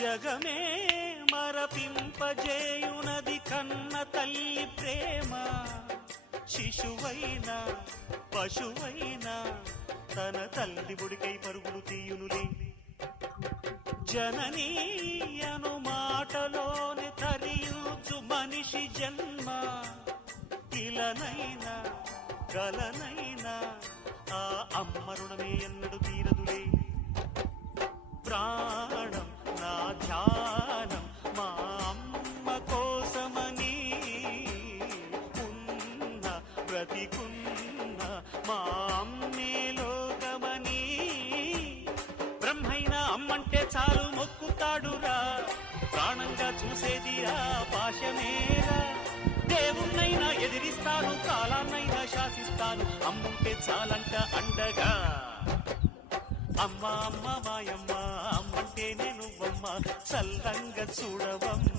జగమే మరపింపజేయునది కన్న తల్లి ప్రేమ. శిశువైనా పశువైనా తన తల్లి ఒడికై పరుగులు తీయునులే. జననీ అను మాటలోని తరియుచు మనిషి జన్మ. ఇలనైనా గలనైనా ఆ అమ్మ రుణమే ఎన్నడు తీరదులే. ప్రాణం నా ధ్యానం మా అమ్మ కోసమని, ఉన్న బ్రతికున్న మా అమ్మే లోకమని. బ్రహ్మైనా అమ్మంటే చాలు మొక్కుతాడురా, ప్రాణంగా చూసేది ఆ పాశమేరా. దేవుణ్ణైనా ఎదిరిస్తాను, కాలాన్నైనా శాసిస్తాను, అమ్ముంటే చాలంట అండగా. అమ్మ అమ్మ మాయమ్మ, అమ్మంటే నేను అమ్మ, చల్లంగా చూడవమ్మ.